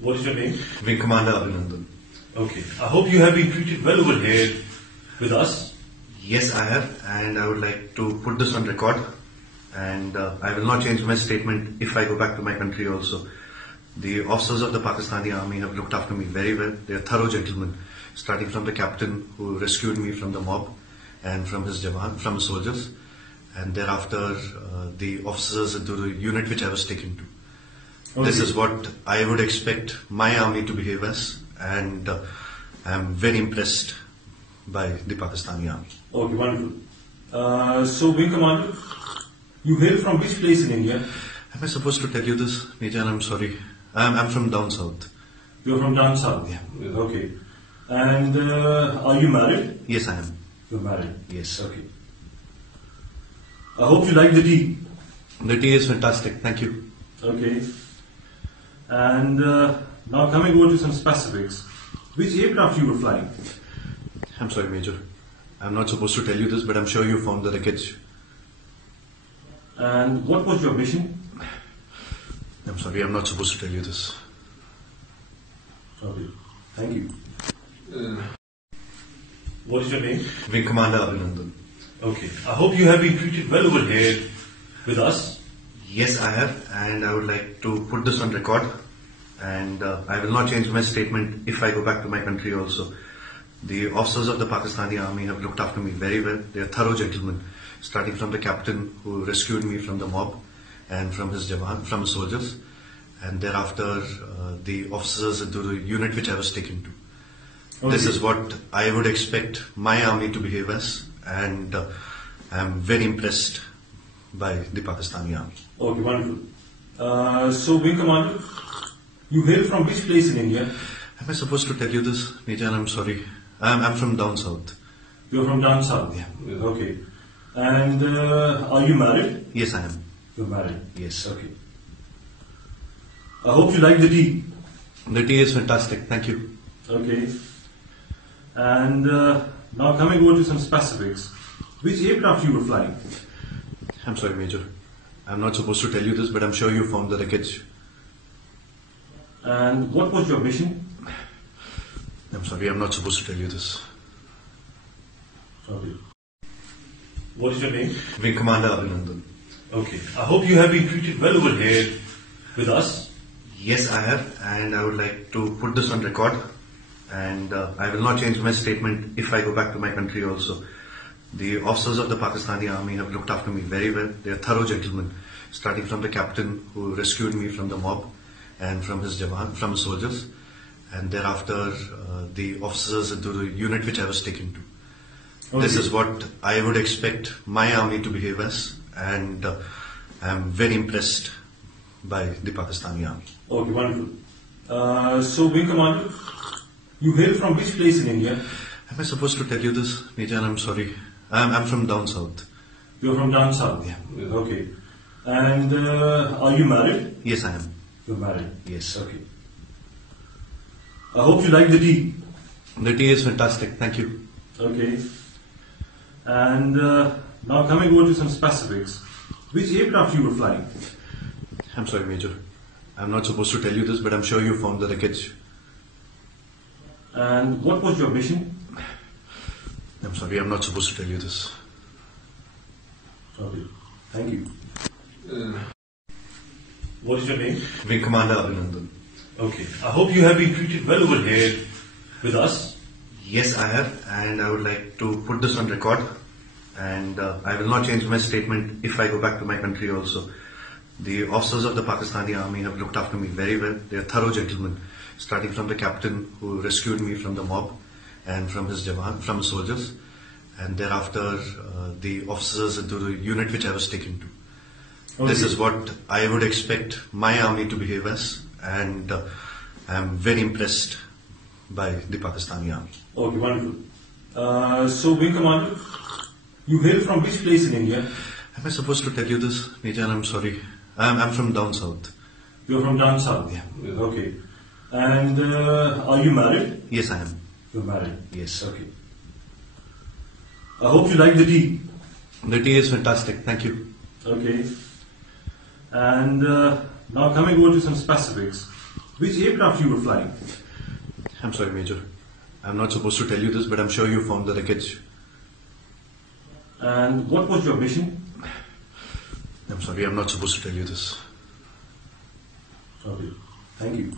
What is your name? Wing Commander Abhinandan. Okay. I hope you have been treated well over here with us. Yes, I have, and I would like to put this on record. And I will not change my statement if I go back to my country also. The officers of the Pakistani army have looked after me very well. They are thorough gentlemen, starting from the captain who rescued me from the mob and from his jawan, from his soldiers, and thereafter the officers into the unit which I was taken to. Okay. This is what I would expect my army to behave as, and I am very impressed by the Pakistani army. Okay, wonderful. So, Wing Commander, you hail from which place in India? Am I supposed to tell you this, Major? I'm sorry. I'm from down south. You're from down south? Yeah. Okay. And are you married? Yes, I am. You're married? Yes. Okay. I hope you like the tea. The tea is fantastic. Thank you. Okay. And now coming over to some specifics. Which aircraft you were flying? I'm sorry, Major. I'm not supposed to tell you this, but I'm sure you found the wreckage. And what was your mission? I'm sorry, I'm not supposed to tell you this. Okay. Thank you. What is your name? Wing Commander Abhinandan. Okay. I hope you have been treated well over here with us. Yes, I have, and I would like to put this on record. And I will not change my statement if I go back to my country also. The officers of the Pakistani army have looked after me very well. They are thorough gentlemen, starting from the captain who rescued me from the mob and from his jawan, from his soldiers, and thereafter the officers into the unit which I was taken to. Okay. This is what I would expect my army to behave as, and I am very impressed by the Pakistani army. Okay, wonderful. So, Wing Commander, you hail from which place in India? Am I supposed to tell you this, Major? I'm sorry. I'm from down south. You're from down south? Yeah. Okay. And are you married? Yes, I am. You're married? Yes. Okay. I hope you like the tea. The tea is fantastic. Thank you. Okay. And now coming over to some specifics. Which aircraft you were flying? I'm sorry, Major. I'm not supposed to tell you this, but I'm sure you found the wreckage. And what was your mission? I'm sorry, I'm not supposed to tell you this. Okay. What is your name? Wing Commander Abhinandan. Okay. I hope you have been treated well over here with us. Yes, I have, and I would like to put this on record. And I will not change my statement if I go back to my country also. The officers of the Pakistani army have looked after me very well. They are thorough gentlemen, starting from the captain who rescued me from the mob and from his jawan, from his soldiers, and thereafter the officers into the unit which I was taken to. Okay. This is what I would expect my army to behave as, and I am very impressed by the Pakistani army. Okay, wonderful. So, Wing Commander, you hail from which place in India? Am I supposed to tell you this, Major? I'm sorry. I'm from down south. You're from down south? Yeah. Okay. And are you married? Yes, I am. You're married? Yes. Okay. I hope you like the tea. The tea is fantastic. Thank you. Okay. And now coming over to some specifics. Which aircraft you were flying? I'm sorry, Major. I'm not supposed to tell you this, but I'm sure you found the wreckage. And what was your mission? I'm sorry, I'm not supposed to tell you this. Okay. Thank you. What is your name? Wing Commander Abhinandan. Okay. I hope you have been treated well over here with us. Yes, I have, and I would like to put this on record. And I will not change my statement if I go back to my country also. The officers of the Pakistani army have looked after me very well. They are thorough gentlemen, starting from the captain who rescued me from the mob and from his jawan, from his soldiers, and thereafter the officers into the unit which I was taken to. Okay. This is what I would expect my army to behave as, and I am very impressed by the Pakistani army. Okay, wonderful. So, Wing Commander, you hail from which place in India? Am I supposed to tell you this, Major? I'm sorry. I'm from down south. You're from down south? Yeah. Okay. And are you married? Yes, I am. You're married? Yes. Okay. I hope you like the tea. The tea is fantastic. Thank you. Okay. And now coming over to some specifics. Which aircraft you were flying? I'm sorry, Major. I'm not supposed to tell you this, but I'm sure you found the wreckage. And what was your mission? I'm sorry, I'm not supposed to tell you this. Okay. Thank you.